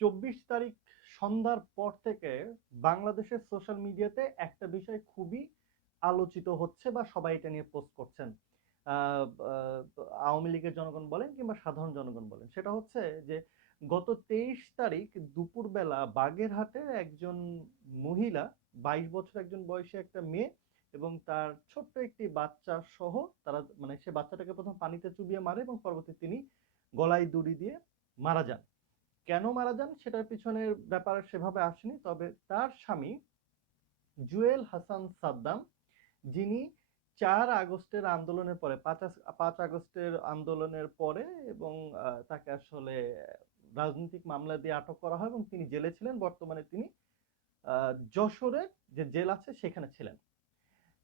২৪ তারিখ সন্ধ্যার পর থেকে বাংলাদেশের সোশ্যাল মিডিয়াতে একটা বিষয় খুবই আলোচিত হচ্ছে বা সবাই এটা নিয়ে পোস্ট করছেন। আ আ আওয়ামী লীগের জনগণ বলেন কিংবা সাধারণ জনগণ বলেন। সেটা হচ্ছে যে গত ২৩ তারিখ দুপুরবেলা বাগেরহাটের একজন মহিলা ২২ বছর একজন বয়সী একটা মেয়ে এবং তার ছোট্ট একটি বাচ্চা সহ তারা মানে সে বাচ্চাটাকে ১ম পানিতে চুবিয়ে মারে এবং পরবর্তীতে তিনি গলায় দড়ি দিয়ে মারা যান। কেন মারা যান সেটার পিছনের ব্যাপার সেভাবে আসেনি। তবে তার স্বামী জুয়েল হাসান সাদ্দাম, যিনি ৪ আগস্টের আন্দোলনের পরে ৫ আগস্টের আন্দোলনের পরে এবং তাকে আসলে রাজনৈতিক মামলা দিয়ে আটক করা হয় এবং তিনি জেলে ছিলেন। বর্তমানে তিনি আ যশোরের যে জেল আছে সেখানে ছিলেন।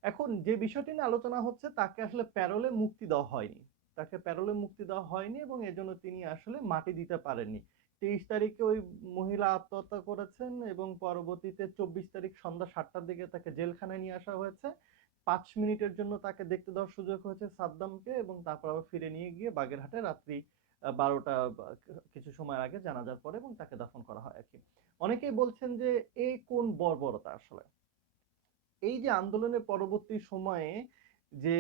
এখন যে বিষয়টি নিয়ে আলোচনা হচ্ছে তাকে আসলে প্যারোলে মুক্তি দেওয়া হয়নি। তাকে প্যারোলে মুক্তি দেওয়া হয়নি এবং এজন্য তিনি আসলে মাটি দিতে পারেননি। ২৩ তারিখে ওই মহিলা আত্মহত্যা করেছেন এবং পরবর্তীতে ২৪ তারিখ সন্ধ্যা ৭ টার দিকে তাকে জেলখানায় নিয়ে আসা হয়েছে। ৫ মিনিটের জন্য তাকে দেখতে দেওয়ার সুযোগ হয়েছে সাদ্দামকে এবং তারপর আবার ফিরে নিয়ে গিয়ে বাগেরহাটে রাত্রি ১২ টা বা কিছু সময় আগে জানাজার পরে এবং তাকে দাফন করা হয় আরকি। অনেকেই বলছেন যে এ কোন বর্বরতা আসলে? এই যে আন্দোলনের পরবর্তী সময়ে যে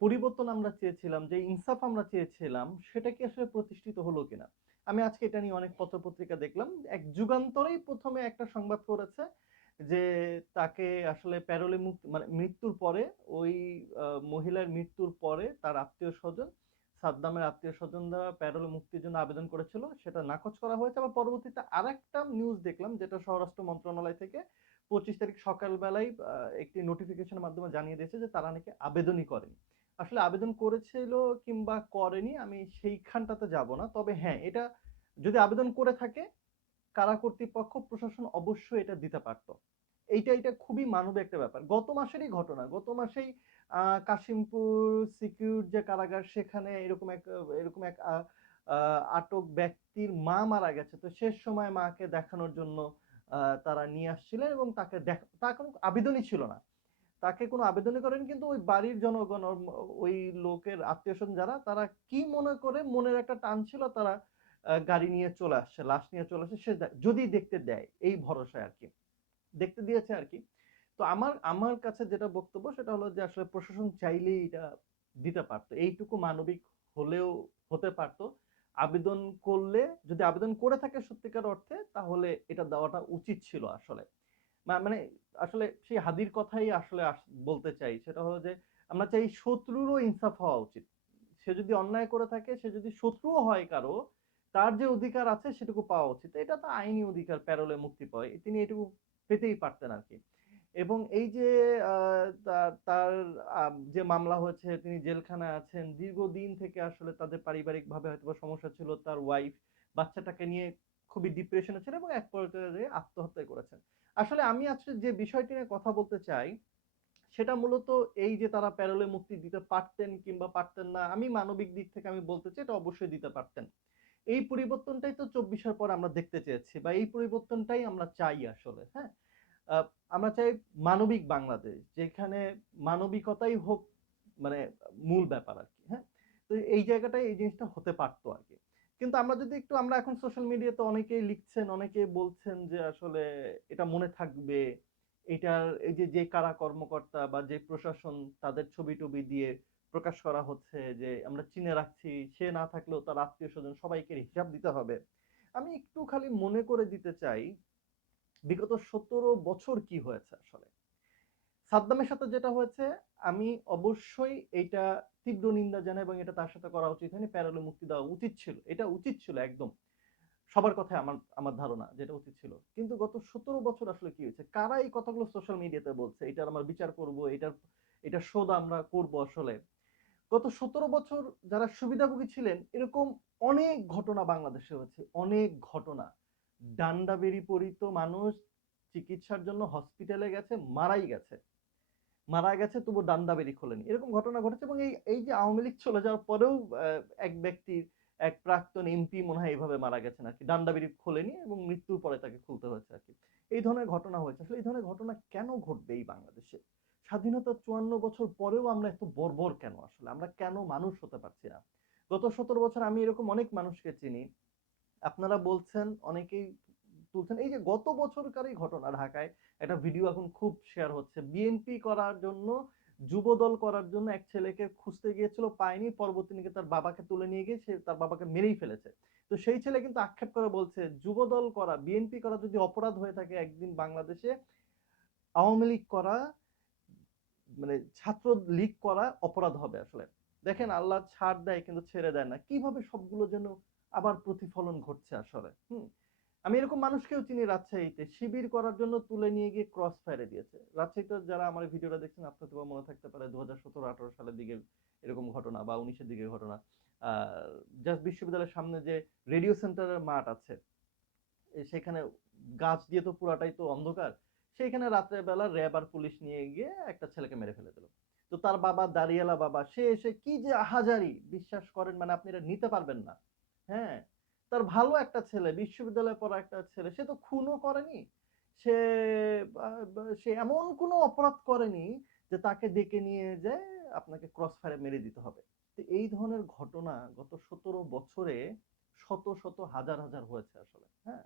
পরিবর্তন আমরা চেয়েছিলাম, যে ইনসাফ আমরা চেয়েছিলাম, সেটা কি আসলে প্রতিষ্ঠিত হলো কিনা? আমি আজকে এটা নিয়ে অনেক পত্র-পত্রিকা দেখলাম। এক যুগান্তরেই ১ম এ একটা সংবাদ করেছে যে তাকে আসলে প্যারোলে মানে মৃত্যুর পরে ওই মহিলার মৃত্যুর পরে তার আত্মীয়স্বজন, সাদ্দামের আত্মীয়স্বজনরা প্যারোলে মুক্তির জন্য আবেদন করেছিল। সেটা নাকচ করা হয়েছে। আবার পরবর্তীতে আরেকটা নিউজ দেখলাম যেটা স্বরাষ্ট্র মন্ত্রণালয় থেকে ২৫ তারিখ সকালবেলায় একটি নোটিফিকেশনের মাধ্যমে জানিয়ে দিয়েছে যে তারা নাকি আবেদনই করেনি। আসলে আবেদন করেছিল কিংবা করেনি আমি সেইখানটাতে যাব না। তবে হ্যাঁ, এটা যদি আবেদন করে থাকে কারা কর্তৃপক্ষ প্রশাসন অবশ্যই এটা দিতে পারত। এইটা খুবই মানবিক একটা ব্যাপার। গত মাসেরই ঘটনা। গত মাসেই আ কাশিমপুর সিকিউর যে কারাগার সেখানে এরকম এক আ আ আটক ব্যক্তির মা মারা গেছে। তো শেষ সময় মাকে দেখানোর জন্য তারা নিয়ে আসছিলেন এবং তার কোনো আবেদনই ছিল না। তাকে কোনো আবেদনই করেনি কিন্তু ওই বাড়ির জনগণ ওই লোকের আত্মীয়স্বজন যারা তারা কি মনে করে মনের একটা টান ছিল তারা গাড়ি নিয়ে চলে আসছে, লাশ নিয়ে চলে আসছে সে যদি দেখতে দেয় এই ভরসায় আরকি। দেখতে দিয়েছে আরকি। তো আমার আমার কাছে যেটা বক্তব্য সেটা হলো যে আসলে প্রশাসন চাইলেই এটা দিতে পারত। এইটুকু মানবিক হলেও হতে পারত। আবেদন করলে যদি আবেদন করে থাকে সত্যিকার অর্থে তাহলে এটা দেওয়াটা উচিত ছিল আসলে। মানে আসলে সেই হাদির কথাই আসলে বলতে চাই। সেটা হলো যে আমরা চাই শত্রুরও ইনসাফ হওয়া উচিত। সে যদি অন্যায় করে থাকে, সে যদি শত্রুও হয় কারো, তার যে অধিকার আছে সেটুকু পাওয়া উচিত। এটা তো আইনি অধিকার প্যারোলে মুক্তি পাওয়া। তিনি এটুকু পেতেই পারতেন আরকি। এবং এই যে আ তার আ যে মামলা হয়েছে তিনি জেলখানায় আছেন। দীর্ঘদিন থেকে আসলে তাদের পারিবারিকভাবে হয়তোবা সমস্যা ছিল। তার ওয়াইফ বাচ্চাটাকে নিয়ে খুবই ডিপ্রেশন এ ছিল এবং এক পর্যায়ে যেয়ে আত্মহত্যা করেছেন। আসলে আমি আজকে যে বিষয়টি নিয়ে কথা বলতে চাই, সেটা মূলত এই যে তারা প্যারোলে মুক্তি দিতে পারতেন কিংবা পারতেন না। আমি মানবিক দিক থেকে আমি বলতে চাই এটা অবশ্যই দিতে পারতেন। এই পরিবর্তনটাই তো ২৪ এর পর আমরা দেখতে চেয়েছি বা এই পরিবর্তনটাই আমরা চাই আসলে, হ্যাঁ? আ আমরা চাই মানবিক বাংলাদেশ। যেখানে মানবিকতাই হোক মানে মূল ব্যাপার আরকি, হ্যাঁ? তো এই জায়গাটায় এই জিনিসটা হতে পারত আরকি। কিন্তু আমরা এখন সোশ্যাল মিডিয়াতে অনেকেই লিখছেন, অনেকেই বলছেন যে আসলে এটা মনে থাকবে। এটার এই যে কারা কর্মকর্তা বা যে প্রশাসন তাদের ছবি-টবি দিয়ে প্রকাশ করা হচ্ছে যে আমরা চিনে রাখছি, সে না থাকলেও তার আত্মীয়স্বজন সবাইকে হিসাব দিতে হবে। আমি একটু খালি মনে করে দিতে চাই বিগত ১৭ বছর কি হয়েছে আসলে? সাদ্দামের সাথে যেটা হয়েছে আমি অবশ্যই এইটা তীব্র নিন্দা জানাই এবং এটা তার সাথে করা উচিত হয়নি। প্যারোলে মুক্তি দেওয়া উচিত ছিল। এটা উচিত ছিল একদম। সবার কথায় আমার আমার ধারণা যে এটা উচিত ছিল। কিন্তু গত ১৭ বছর আসলে কি হয়েছে? কারা এই কথাগুলো সোশ্যাল মিডিয়াতে বলছে? এটার আমরা বিচার করব, এটার শোধ আমরা করব আসলে। গত ১৭ বছর যারা সুবিধাভোগী ছিলেন এরকম অনেক ঘটনা বাংলাদেশে হয়েছে। অনেক ঘটনা। ডান্ডাবেড়ি পড়িত মানুষ চিকিৎসার জন্য হসপিটালে গেছে, মারাই গেছে। মারা গেছে তবু ডান্ডা বেরি খোলেনি। এরকম ঘটনা ঘটেছে এবং এই যে আওয়ামী লীগ চলে যাওয়ার পরেও এক ব্যক্তির এক প্রাক্তন এমপি মনে হয় এভাবে মারা গেছেন আরকি। ডান্ডা বেরি খোলেনি এবং মৃত্যুর পরে তাকে খুলতে হয়েছে আরকি। এই ধরনের ঘটনা হয়েছে। আসলে এই ধরনের ঘটনা কেন ঘটবে এই বাংলাদেশে? স্বাধীনতার ৫৪ বছর পরেও আমরা এত বর্বর কেন আসলে? আমরা কেন মানুষ হতে পারছি না? গত ১৭ বছর আমি এরকম অনেক মানুষকে চিনি আপনারা বলছেন, অনেকেই তুলছেন, এই যে গত বছরকারই ঘটনা, ঢাকায় একটা ভিডিও এখন খুব শেয়ার হচ্ছে। বিএনপি করার জন্য, যুবদল করার জন্য এক ছেলেকে খুঁজতে গিয়েছিল, পায়নি। পরবর্তীতে তার বাবাকে তুলে নিয়ে গিয়ে সে তার বাবাকে মেরেই ফেলেছে। তো সেই ছেলে কিন্তু আক্ষেপ করে বলছে, যুবদল করা, বিএনপি করা যদি অপরাধ হয়ে থাকে একদিন বাংলাদেশে, আওয়ামী লীগ করা, মানে ছাত্র লীগ করা অপরাধ হবে আসলে। দেখেন, আল্লাহ ছাড় দেয় কিন্তু ছেড়ে দেয় না। কিভাবে সবগুলো যেন আবার প্রতিফলন ঘটছে আসলে। আমি এরকম মানুষকেও চিনি রাজশাহীতে, শিবির করার জন্য তুলে নিয়ে গিয়ে ক্রস ফায়ারে দিয়েছে। রাজশাহীতে যারা আমার ভিডিওটা দেখছেন, আপনার তো মনে থাকতে পারে 2017-18 সালের দিকে এরকম ঘটনা, বা 19-এর দিকের ঘটনা। জাস্ট বিশ্ববিদ্যালয়ের সামনে যে রেডিও সেন্টারের মাঠ আছে, সেখানে গাছ দিয়ে তো পুরাটাই তো অন্ধকার। সেইখানে রাত্রের বেলা র্যাব আর পুলিশ নিয়ে গিয়ে একটা ছেলেকে মেরে ফেলে দিল। তো তার বাবা, দাঁড়িয়ালা বাবা, সে এসে কি যে আহাজারি, বিশ্বাস করেন, মানে আপনি এটা নিতে পারবেন না। হ্যাঁ, তার ভালো একটা ছেলে, বিশ্ববিদ্যালয়ে পড়া একটা ছেলে, সে তো খুনও করেনি। সে সে এমন কোনো অপরাধ করেনি যে তাকে ডেকে নিয়ে যায় আপনাকে ক্রস ফায়ারে মেরে দিতে হবে। তো এই ধরনের ঘটনা গত 17 বছরে শত শত হাজার হাজার হয়েছে আসলে। হ্যাঁ,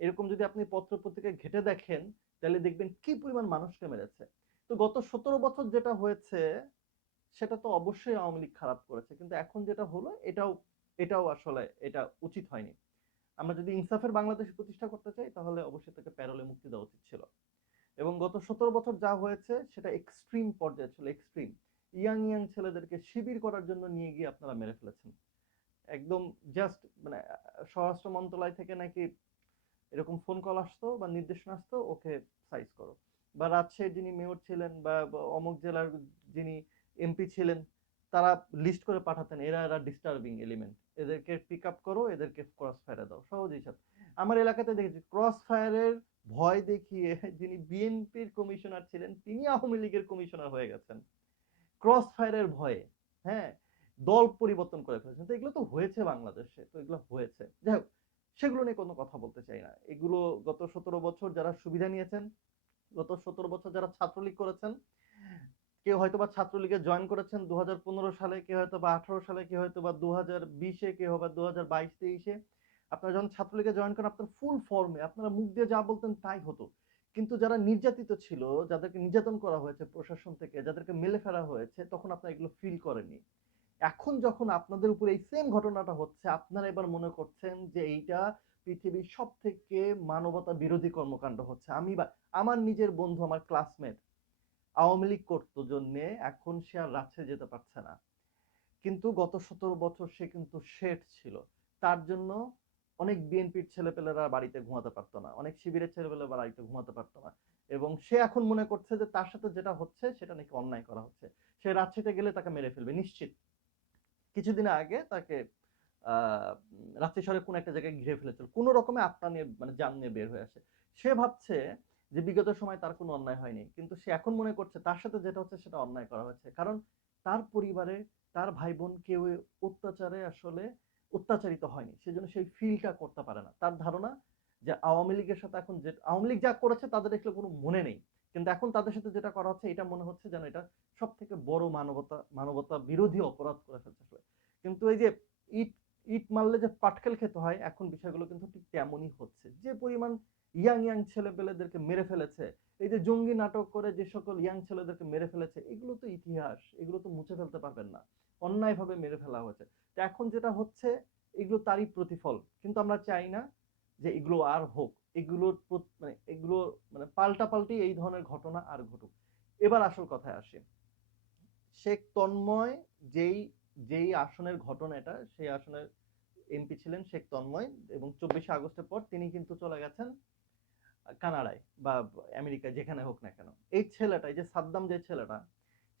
এরকম যদি আপনি পত্র-পত্রিকায় ঘেঁটে দেখেন, তাহলে দেখবেন কি পরিমাণ মানুষকে মেরেছে। তো গত 17 বছর যেটা হয়েছে, সেটা তো অবশ্যই আওয়ামী লীগ খারাপ করেছে। কিন্তু এখন যেটা হলো, এটাও আসলে এটা উচিত হয়নি। আমরা যদি ইনসাফের বাংলাদেশ প্রতিষ্ঠা করতে চাই, তাহলে অবশ্যই তাকে প্যারোলে মুক্তি দেওয়া উচিত ছিল। এবং গত 17 বছর যা হয়েছে সেটা এক্সট্রিম পর্যায়ে ছিল, এক্সট্রিম। ইয়াং ইয়াং ছেলেদেরকে শিবির করার জন্য নিয়ে গিয়ে আপনারা মেরে ফেলেছেন। একদম জাস্ট মানে স্বরাষ্ট্র মন্ত্রণালয় থেকে নাকি এরকম ফোন কল আসতো বা নির্দেশনা আসতো, ওকে সাইজ করো। বা রাজশাহীর যিনি মেয়র ছিলেন, বা অমুক জেলার যিনি এমপি ছিলেন, তারা লিস্ট করে পাঠাতেন, এরা এরা ডিস্টার্বিং এলিমেন্ট, এদেরকে পিক আপ করো, এদেরকে ক্রস ফায়ারে দাও, সহজ হিসাব। আমার এলাকাতে দেখেছি ক্রস ফায়ারের ভয় দেখিয়ে যিনি বিএনপির কমিশনার ছিলেন, তিনি আওয়ামী লীগের কমিশনার হয়ে গেছেন ক্রস ফায়ারের ভয়ে। হ্যাঁ, দল পরিবর্তন করে ফেলেছেন। তো এগুলো তো হয়েছে বাংলাদেশে, তো এগুলো হয়েছে, যাই হোক, সেগুলো নিয়ে কোনো কথা বলতে চাই না। এগুলো গত 17 বছর যারা সুবিধা নিয়েছেন, গত 17 বছর যারা ছাত্রলীগ করেছেন, কেউ হয়তো বা ছাত্রলীগে জয়েন করেছেন 2015 সালে, কেউ হয়তো বা 18 সালে, কেউ হয়তো বা 2020-এ, কেউ হয়তো বা 2022-23-এ। আপনারা যখন ছাত্রলীগে জয়েন করেন, আপনার ফুল ফর্মে আপনারা মুখ দিয়ে যা বলতেন তাই হতো। কিন্তু যারা নির্যাতিত ছিল, যাদেরকে নির্যাতন করা হয়েছে প্রশাসন থেকে, যাদেরকে মেলে ফেলা হয়েছে, তখন আপনারা এগুলো ফিল করেননি। এখন যখন আপনাদের উপর এই সেম ঘটনাটা হচ্ছে, আপনারা এবার মনে করছেন যে এইটা পৃথিবীর সব থেকে মানবতা বিরোধী কর্মকাণ্ড হচ্ছে। আমি বা আমার নিজের বন্ধু, আমার ক্লাসমেট আওয়ামী লীগ করতো জন্যে এখন সে আর রাজশাহী যেতে পারছে না। কিন্তু গত 17 বছর সে কিন্তু শেঠ ছিল। তার জন্য অনেক বিএনপির ছেলেপেলেরা বাড়িতে ঘুমাতে পারতো না, অনেক শিবিরের ছেলেপেলেরা বাড়িতে ঘুমাতে পারতো না। এবং সে এখন মনে করছে যে তার সাথে যেটা হচ্ছে সেটা নাকি অন্যায় করা হচ্ছে। সে রাজশাহীতে গেলে তাকে মেরে ফেলবে নিশ্চিত। কিছুদিন আগে তাকে রাজশাহী শহরে কোন একটা জায়গায় ঘিরে ফেলেছিল, কোন রকমে আত্মা নিয়ে, মানে জান নিয়ে বের হয়ে আসে। সে ভাবছে যে বিগত সময় তার কোনো অন্যায় হয়নি, কিন্তু সে এখন মনে করছে তার সাথে যেটা হচ্ছে সেটা অন্যায় করা হয়েছে। কারণ তার পরিবারে তার ভাই বোন কেউ অত্যাচারে আসলে অত্যাচারিত হয়নি, সেজন্য সেই ফিলটা করতে পারে না। তার ধারণা যে আওয়ামী লীগের সাথে এখন যে আওয়ামী লীগ যা করেছে তাদের এগুলো কোনো মনে নেই, কিন্তু এখন তাদের সাথে যেটা করা হচ্ছে এটা মনে হচ্ছে যেন এটা সব থেকে বড় মানবতা বিরোধী অপরাধ করে ফেলছে। কিন্তু এই যে ইট ইট মারলে যে পাটকেল খেতে হয়, এখন বিষয়গুলো কিন্তু ঠিক তেমনই হচ্ছে। যে পরিমাণ ইয়াং ইয়াং ছেলেপেলেদেরকে মেরে ফেলেছে, এই যে জঙ্গি নাটক করে যে সকল ইয়াং ছেলেদেরকে মেরে ফেলেছে, এগুলো তো ইতিহাস, এগুলো তো মুছে ফেলতে পারবেন না। অন্যায়ভাবে মেরে ফেলা হয়েছে। তো এখন যেটা হচ্ছে, এগুলো তারই প্রতিফল। কিন্তু আমরা চাই না যে এগুলো আর হোক। এগুলো মানে পাল্টাপাল্টি এই ধরনের ঘটনা আর ঘটুক। এবার আসল কথায় আসি। শেখ তন্ময় যেই যেই আসনের ঘটনা, এটা সেই আসনের এমপি ছিলেন শেখ তন্ময়, এবং 24শে আগস্টের পর তিনি কিন্তু চলে গেছেন কানাডায় বা আমেরিকায়, যেখানে হোক না কেন। এই ছেলেটা, এই যে সাদ্দাম, যে ছেলেটা,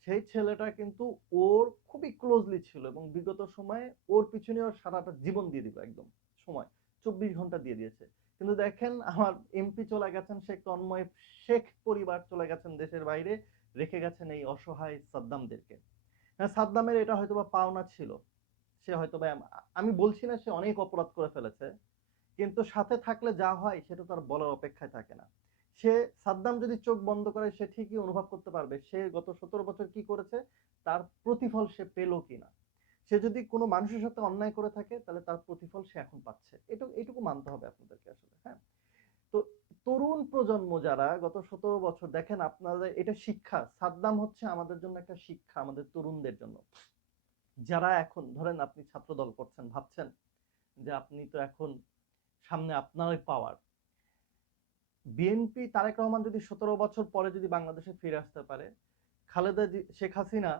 সেই ছেলেটা কিন্তু ওর খুবই ক্লোজলি ছিল, এবং বিগত সময়ে ওর পিছনে ওর সারাটা জীবন দিয়ে দিল, একদম সময় 24 ঘন্টা দিয়ে দিয়েছে। কিন্তু দেখেন, আমার এমপি চলে গেছেন শেখ তন্ময়, শেখ পরিবার চলে গেছেন দেশের বাইরে, রেখে গেছেন এই অসহায় সাদ্দামদেরকে। হ্যাঁ, সাদ্দামের এটা হয়তোবা পাওনা ছিল। সে হয়তোবা, আমি বলছি না সে অনেক অপরাধ করে ফেলেছে, কিন্তু সাথে থাকলে যা হয় সেটা তার বলার অপেক্ষায় থাকে না। সে, সাদ্দাম যদি চোখ বন্ধ করে, সে ঠিকই অনুভব করতে পারবে সে গত 17 বছর কি করেছে, তার প্রতিফল সে পেল কিনা। সে যদি কোনো মানুষের সাথে অন্যায় করে থাকে তাহলে তার প্রতিফল সে এখন পাচ্ছে। এইটুকু মানতে হবে আপনাদেরকে আসলে, হ্যাঁ? তো তরুণ প্রজন্ম যারা গত ১৭ বছর দেখেন আপনাদের এটা শিক্ষা। সাদ্দাম হচ্ছে আমাদের জন্য একটা শিক্ষা, আমাদের তরুণদের জন্য। যারা এখন ধরেন আপনি ছাত্রদল করছেন, ভাবছেন যে আপনি তো এখন সামনে আপনারই পাওয়ার। বিএনপি তারেক রহমান যদি ১৭ বছর পরে যদি বাংলাদেশে ফিরে আসতে পারে, শেখ হাসিনা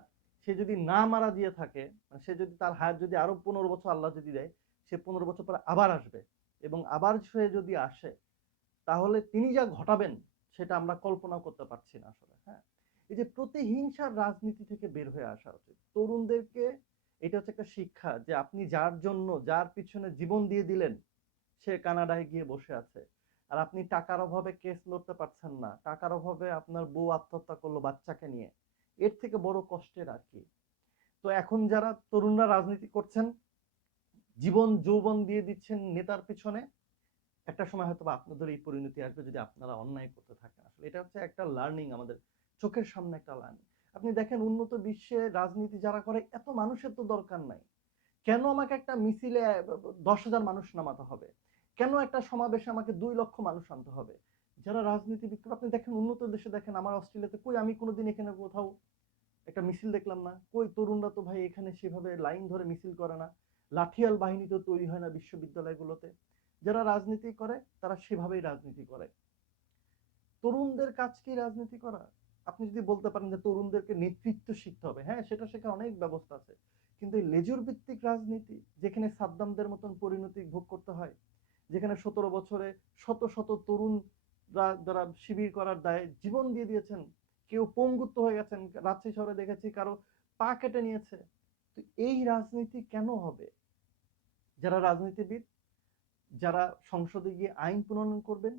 সে যদি না মারা দিয়ে থাকে, সে যদি তার হায়াত যদি আরো ১৫ বছর আল্লাহ যদি দেয়, সে ১৫ বছর পরে আবার আসবে এবং আবার সে যদি আসে তাহলে তিনি যা ঘটাবেন সেটা আমরা কল্পনা করতে পারছি না আসলে, হ্যাঁ? এই যে প্রতিহিংসার রাজনীতি থেকে বের হয়ে আসা উচিত তরুণদেরকে। এটা হচ্ছে একটা শিক্ষা যে আপনি যার জন্য যার পিছনে জীবন দিয়ে দিলেন সে কানাডায় গিয়ে বসে আছে, আর আপনি টাকার অভাবে কেস লড়তে পারছেন না, টাকার অভাবে আপনার বউ আত্মহত্যা করলো বাচ্চাকে নিয়ে, এর থেকে বড় কষ্টের আর কি? তো এখন যারা তরুণরা রাজনীতি করছেন, জীবন যৌবন দিয়ে দিচ্ছেন নেতার পিছনে, একটা সময় হয়তো আপনাদের এই পরিণতি আসবে যদি আপনারা অন্যায় করতে থাকেন। আসলে এটা হচ্ছে একটা লার্নিং, আমাদের চোখের সামনে একটা লার্নিং। আপনি দেখেন উন্নত বিশ্বে রাজনীতি যারা করে এত মানুষের তো দরকার নাই। কেন আমাকে একটা মিছিলে ১০,০০০ মানুষ নামাতে হবে? কেন একটা সমাবেশে আমাকে ২ লক্ষ মানুষ আনতে হবে? যারা রাজনীতিবিদ আপনি দেখেন উন্নত দেশে দেখেন, আমার অস্ট্রেলিয়াতে কই আমি কোনোদিন এখানে কোথাও একটা মিছিল দেখলাম না। কই তরুণরা তো ভাই এখানে সেভাবে লাইন ধরে মিছিল করে না। লাঠিয়াল বাহিনী তো তৈরি হয় না বিশ্ববিদ্যালয়গুলোতে। যারা রাজনীতি করে তারা সেভাবেই রাজনীতি করে। তরুণদের কাজ কি রাজনীতি করা? আপনি যদি বলতে পারেন যে তরুণদেরকে নেতৃত্ব শিখতে হবে, হ্যাঁ, সেটা শেখার অনেক ব্যবস্থা আছে। কিন্তু এই লেজুর ভিত্তিক রাজনীতি, যেখানে সাদ্দামদের মতন পরিণতি ভোগ করতে হয়, যেখানে ১৭ বছরে শত শত তরুণরা যারা শিবির করার দায়ে জীবন দিয়ে দিয়েছেন, কেউ পঙ্গুত্ব হয়ে গেছেন, রাজশাহী শহরে দেখেছি কারো পা কেটে নিয়েছে। তো এই রাজনীতি কেন হবে? যারা রাজনীতিবিদ, যারা সংসদে গিয়ে আইন প্রণয়ন করবেন,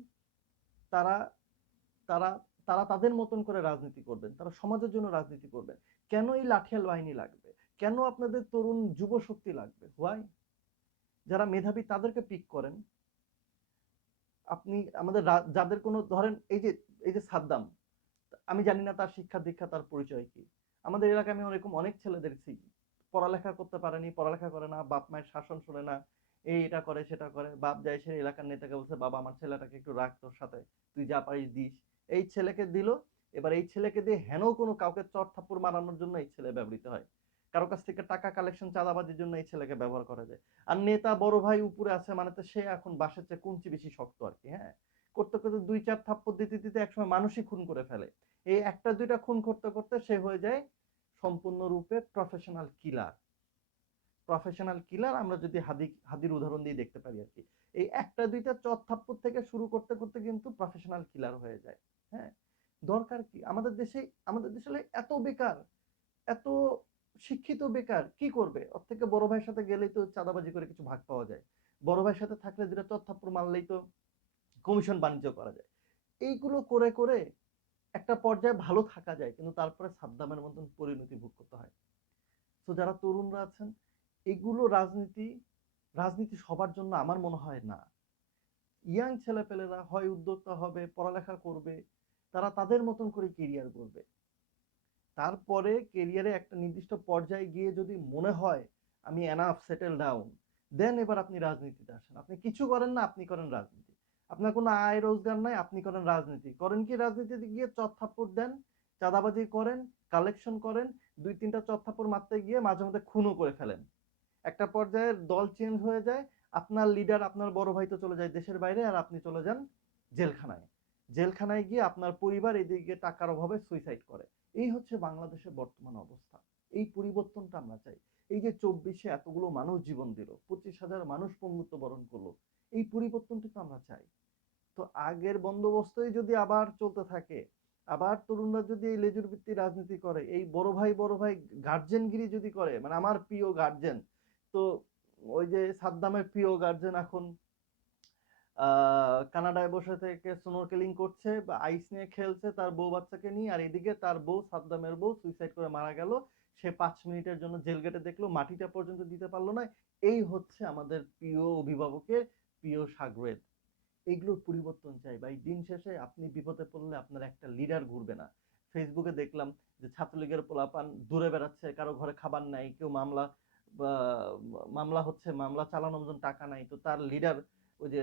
তারা তারা তারা তাদের মতন করে রাজনীতি করবেন, তারা সমাজের জন্য রাজনীতি করবেন। কেন এই লাঠিয়াল বাহিনী লাগবে? কেন আপনাদের তরুণ যুব শক্তি লাগবে? হোয়াই? যারা মেধাবী তাদেরকে পিক করেন। আপনি আমাদের যাদের কোনো ধরেন এই যে সাদ্দাম, আমি জানি না তার শিক্ষা দীক্ষা তার পরিচয় কি। আমাদের এলাকায় আমি এরকম অনেক ছেলে দেখছি পড়ালেখা করতে পারেনি, পড়ালেখা করে না, বাপ মায়ের শাসন শুনে না, এই এটা করে সেটা করে, বাপ যায় সে এলাকার নেতাকে বলছে বাবা আমার ছেলেটাকে একটু রাখ তোর সাথে, তুই যা পারিস দিস। এই ছেলেকে দিল, এবার এই ছেলেকে দিয়ে হেন কোনো কাউকে চট থাপ্পড় মারানোর জন্য এই ছেলে ব্যবহৃত হয়। কারো কাছ থেকে টাকা কালেকশন চাঁদাবাজির জন্য এই ছেলেকে ব্যবহার করা যায়। আর নেতা বড় ভাই উপরে আছে মানে তো সে এখন বাসের চেয়ে কুঞ্চি বেশি শক্ত আর কি, হ্যাঁ? করতে করতে ২-৪ থাপ্পড় দিতে দিতে একসময় মানুষই খুন করে ফেলে। এই একটা দুইটা খুন করতে করতে সে হয়ে যায় সম্পূর্ণরূপে প্রফেশনাল কিলার। প্রফেশনাল কিলার আমরা যদি হাদির উদাহরণ দিয়ে দেখতে পারি আর কি। এই একটা দুইটা চর থাপ্পড় থেকে শুরু করতে করতে কিন্তু প্রফেশনাল কিলার হয়ে যায়, হ্যাঁ? দরকার কি আমাদের দেশে এত বেকার, এত শিক্ষিত বেকার কি করবে? ওর থেকে বড় ভাইয়ের সাথে গেলেই তো চাঁদাবাজি করে কিছু ভাগ পাওয়া যায়। বড় ভাইয়ের সাথে থাকলে যেটা চর থাপ্পড় মারলেই তো কমিশন বাণিজ্য করা যায়। এইগুলো করে করে একটা পর্যায়ে ভালো থাকা যায়, কিন্তু তারপরে সাদ্দামের মতন পরিণতি ভোগ করতে হয়। তো যারা তরুণরা আছেন, এগুলো রাজনীতি সবার জন্য আমার মনে হয় না। ইয়াং ছেলেপেলেরা হয় উদ্যোক্তা হবে, পড়ালেখা করবে, তারা তাদের মতন করে কেরিয়ার করবে। তারপরে কেরিয়ারে একটা নির্দিষ্ট পর্যায়ে গিয়ে যদি মনে হয় আমি এনাফ সেটেল ডাউন, দেন এবার আপনি রাজনীতিতে আসেন। আপনি কিছু করেন না, আপনি করেন রাজনীতি। আপনার কোনো আয় রোজগার নাই, আপনি করেন রাজনীতি। করেন কি রাজনীতিতে গিয়ে চর থাপ্পড় দেন, চাঁদাবাজি করেন, কালেকশন করেন, ২-৩টা চর থাপ্পড় মারতে গিয়ে মাঝে মধ্যে খুনও করে ফেলেন। একটা পর্যায়ে দল চেঞ্জ হয়ে যায়, আপনার লিডার আপনার বড় ভাই তো চলে যায় দেশের বাইরে আর আপনি চলে যান জেলখানায়। জেলখানায় গিয়ে আপনার পরিবার এদিকে টাকার অভাবে সুইসাইড করে। এই হচ্ছে বাংলাদেশের বর্তমান অবস্থা। এই পরিবর্তনটা আমরা চাই। এই যে ২৪-এ এতগুলো মানুষ জীবন দিল, ২৫,০০০ মানুষ পঙ্গুত্ব বরণ করলো, এই পরিবর্তনটা তো আমরা চাই। তো আগের বন্দোবস্তই যদি আবার চলতে থাকে, আবার তরুণরা যদি এই লেজুর ভিত্তিক রাজনীতি করে, এই বড় ভাই গার্জেনগিরি যদি করে, মানে আমার প্রিয় গার্জেন, তো ওই যে সাদ্দামের প্রিয় গার্জেন এখন কানাডায় বসে থেকে স্নোরকেলিং করছে বা আইস নিয়ে খেলছে তার বউ বাচ্চাকে নিয়ে, আর এদিকে তার বউ সাদ্দামের বউ সুইসাইড করে মারা গেল। সে ৫ মিনিটের জন্য জেল গেটে দেখলো, মাটিটা পর্যন্ত দিতে পারলো না। এই হচ্ছে আমাদের প্রিয় অভিভাবকের প্রিয় সাগরেদ। এগুলোর পরিবর্তন চাই ভাই। দিন শেষে আপনি বিপদে পড়লে আপনার একটা লিডার ঘুরবে না। ফেসবুকে দেখলাম যে ছাত্রলীগের পোলাপান দূরে বেড়াচ্ছে, কারো ঘরে খাবার নাই, কেউ মামলা মামলা হচ্ছে, মামলা চালানোর মতন টাকা নাই, তো তার লিডার ওই যে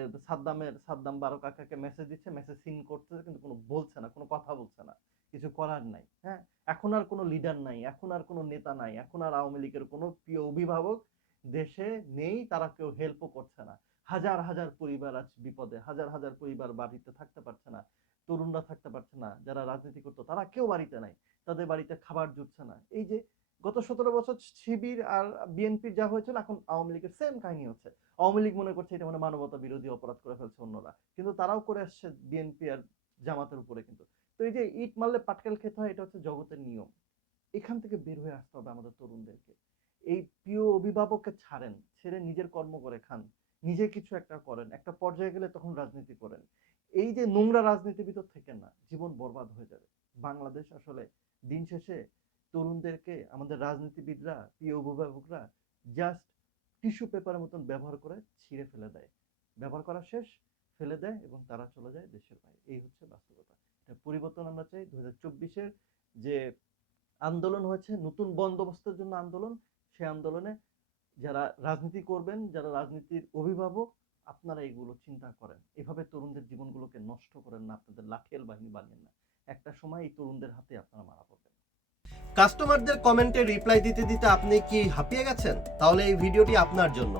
সাদ্দাম বারো কাকাকে মেসেজ দিচ্ছে, মেসেজ সিন করতেছে, কিন্তু কোনো বলছে না, কোনো কথা বলছে না, কিছু করার নাই। হ্যাঁ, এখন আর কোনো লিডার নাই, এখন আর কোনো নেতা নাই, এখন আর আওয়ামী লীগের কোনো প্রিয় অভিভাবক দেশে নেই, তারা কেউ হেল্পও করছে না। হাজার হাজার পরিবার আজ বিপদে, হাজার হাজার পরিবার বাড়িতে থাকতে পারছে না, তরুণরা থাকতে পারছে না, যারা রাজনীতি করতো তারা কেউ বাড়িতে নাই, তাদের বাড়িতে খাবার জুটছে না। এই যে গত 17 বছর শিবির আর বিএনপির যা হয়েছিল, এখন আওয়ামী লীগের সেম কাহিনী হচ্ছে। আওয়ামী লীগ মনে করছে এটা মানে মানবতা বিরোধী অপরাধ করে ফেলছে অন্যরা, কিন্তু তারাও করে আসছে বিএনপি আর জামাতের উপরে। কিন্তু তো এই যে ইট মারলে পাটকেল খেতে হয়, এটা হচ্ছে জগতের নিয়ম। এখান থেকে বের হয়ে আসতে হবে আমাদের তরুণদেরকে। এই প্রিয় অভিভাবককে ছাড়েন, ছেড়ে নিজের কর্ম করে খান, নিজে কিছু একটা করেন, একটা পর্যায়ে গেলে তখন রাজনীতি করেন। এই যে নোংরা রাজনীতির ভিতর থেকে না, জীবন বরবাদ হয়ে যাবে। বাংলাদেশ আসলে দিন শেষে তরুণদেরকে আমাদের রাজনীতিবিদরা, প্রিয় অভিভাবকরা জাস্ট টিস্যু পেপারের মতন ব্যবহার করে ছিঁড়ে ফেলে দেয়। ব্যবহার করা শেষ, ফেলে দেয় এবং তারা চলে যায় দেশের বাইরে। এই হচ্ছে বাস্তবতা। এটা পরিবর্তন আমরা চাই। 2024-এর যে আন্দোলন হয়েছে, নতুন বন্দোবস্তের জন্য আন্দোলন, সেই আন্দোলনে যারা রাজনীতি করবেন, যারা রাজনীতির অভিভাবক, আপনারা এগুলো চিন্তা করেন। এভাবে তরুণদের জীবনগুলোকে নষ্ট করেন না, আপনাদের লাঠিয়াল বাহিনী বানিয়েন না। একটা সময় এই তরুণদের হাতে আপনারা মারা পড়বেন। কাস্টমারদের কমেন্টে রিপ্লাই দিতে দিতে আপনি কি হাঁপিয়ে গেছেন? তাহলে এই ভিডিওটি আপনার জন্য।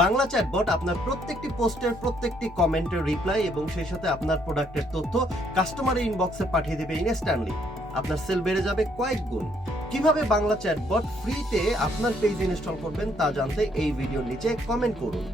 বাংলা চ্যাটবট আপনার প্রত্যেকটি পোস্টের প্রত্যেকটি কমেন্টের রিপ্লাই এবং সেই সাথে আপনার প্রোডাক্টের তথ্য কাস্টমারের ইনবক্সে পাঠিয়ে দেবে ইনস্ট্যান্টলি। আপনার সেল বেড়ে যাবে কয়েক গুণ। কিভাবে বাংলা চ্যাটবট ফ্রিতে আপনার পেজ ইনস্টল করবেন তা জানতে এই ভিডিওর নিচে কমেন্ট করুন।